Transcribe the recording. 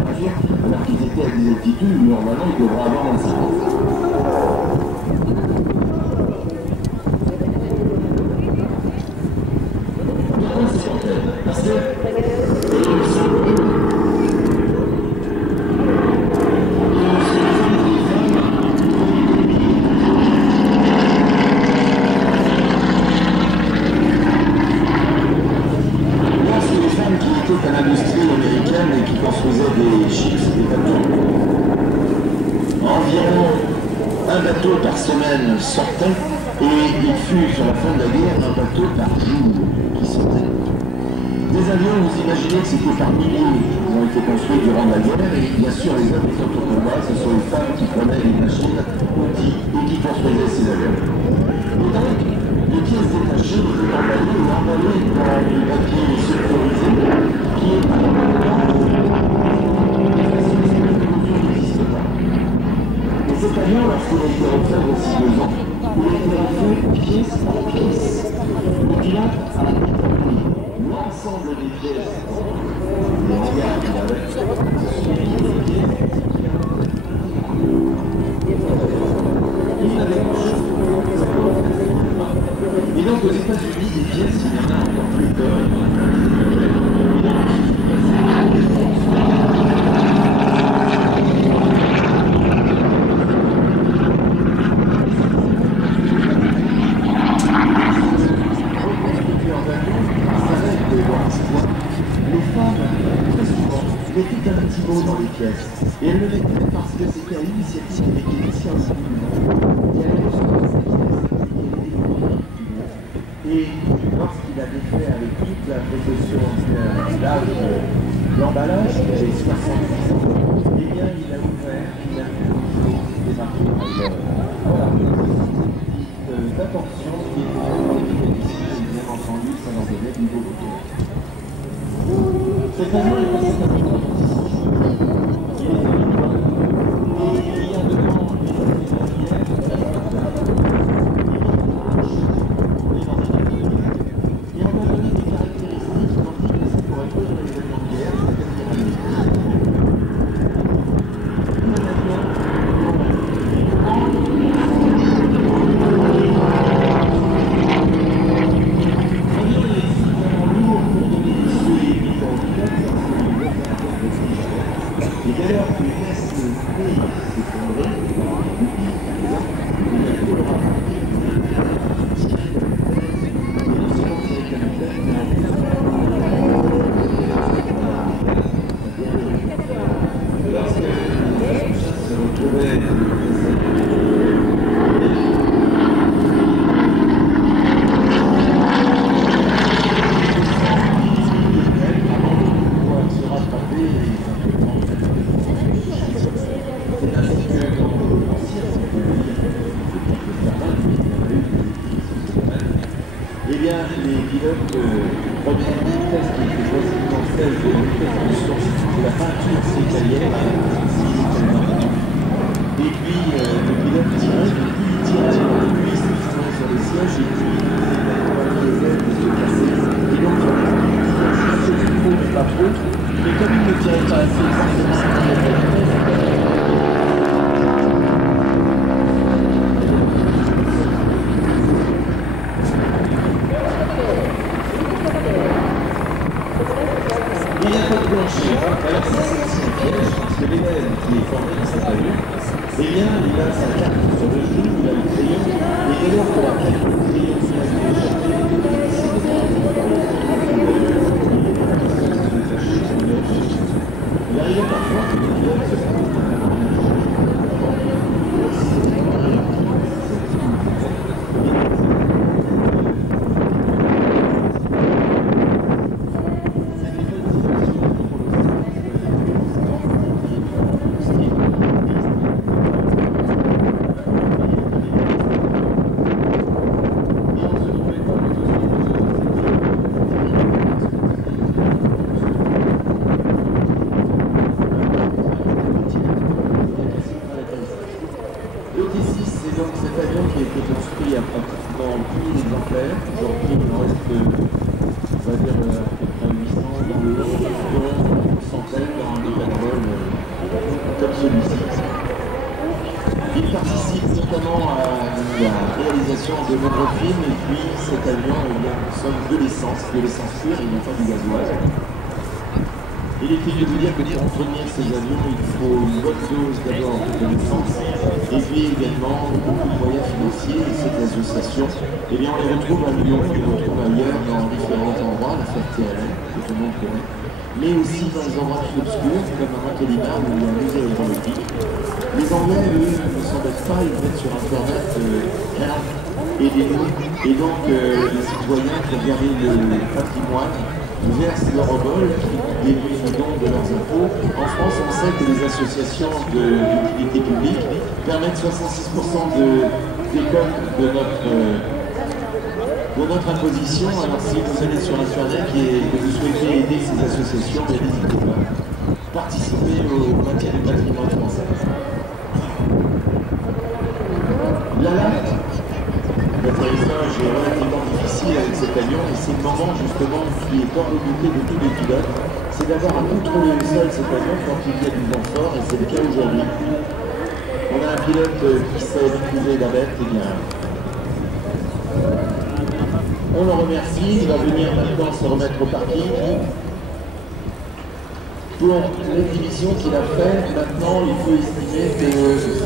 température, alors qu'ils étaient à des altitudes où normalement ils devraient avoir 25 ans. Pourquoi c'est mortel? Parce que à l'industrie américaine et qui construisait des chips, des bateaux. Environ un bateau par semaine sortait et il fut sur la fin de la guerre un bateau par jour qui sortait. Des avions, vous imaginez que c'était par milliers qui ont été construits durant la guerre et bien sûr les hommes étant au combat, ce sont les femmes qui prenaient les machines, outils et qui construisaient ces avions. Et donc, les pièces détachées étaient emballées dans du papier sulfurisé qui est par n'existe pas. Et cet avion, lorsqu'il a été refait voici 2 ans, il a été refait pièce par pièce. Le pilote a établi l'ensemble des pièces. Les regards qu'il avait suivi les pièces. Il n'avait pas chaud. Et donc aux États-Unis, des pièces, il y en a encore plus peur. Mettait un petit mot dans les pièces. Et elle le mettait parce que c'était à l'initiative des Vénitiens qui avait reçu cette pièce et lorsqu'il avait fait avec toute la précaution l'âge de l'emballage, qui avait 70 ans, eh bien il a ouvert, il a vu des marques. Voilà, d'attention qui était faite par les mécaniciens et bien entendu ça leur donnait du beau retour. Cet avion est passé à peu près 600 chevaux. Il est habituel. Et il y a devant les fermières, et on va donner des caractéristiques identiques que ça pourrait être dans les avions de guerre, c'est-à-dire un et dès lors que les tests s'effondrer, eh bien, les pilotes première vitesse qui étaient choisis dans celle de la vitesse de source, c'est la peinture cétalienne, et puis le pilote tirait, plus il tirait sur les cuisses, il tirait sur les sièges, et puis les ailes de se casser. Et donc, c'est trop, mais pas trop. Mais comme il ne tirait pas assez exactement, il n'y a pas de plancher. Alors ça, c'est aussi un piège, parce que l'élève qui est formé dans cet avion, eh bien, il a sa carte sur le genou, il a le crayon, et dès lors que la carte de crayon vient de échapper, il arrive parfois que les pilotes se font comme celui-ci. Il participe notamment à la réalisation de nombreux films et puis cet avion consomme de l'essence pure et non pas du gasoil. Il est utile de vous dire que pour entretenir ces avions, il faut une bonne dose d'abord de connaissances et puis également beaucoup de moyens financiers. Et cette association, eh bien, on les retrouve à Lyon, on les retrouve ailleurs dans différents endroits, la Ferté-Alais, que tout le monde connaît, mais aussi dans les endroits plus obscurs, comme à Montélimar, où il y a un musée aéronautique. Les Anglais, eux, ne s'embêtent pas, ils mettent sur Internet Help et des noms, et donc les citoyens qui ont gardé le patrimoine versent leur obol qui déduisent le don de leurs impôts. En France, on sait que les associations d'utilité publique permettent 66% des cotes de notre imposition. Alors si vous allez sur Internet et que vous souhaitez aider ces associations, n'hésitez pas. Participez au maintien du patrimoine français. L'atterrissage est relativement difficile avec cet avion et c'est le moment justement qui est hors de douter de tous les pilotes, c'est d'avoir à contrôler le sol cet avion quand il y a du vent fort et c'est le cas aujourd'hui. On a un pilote qui sait maîtriser la bête, et bien on le remercie, il va venir maintenant se remettre au parking. Pour l'exhibition qu'il a fait, maintenant il faut estimer que